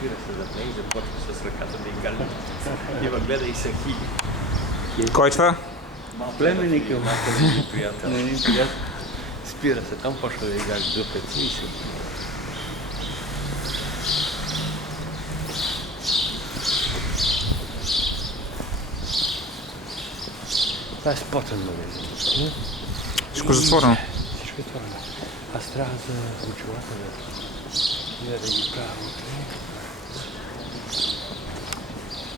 Спира се зад нея и започва с ръката да й галя. Ива, гледай се хи. Кой е това? Племенник е малко на приятел. Спира се там, почва да й галя дупеци и се... Това е спортен магазин. Всичко затворено. Всичко е това. Аз трябва за очилата да ги правя утре.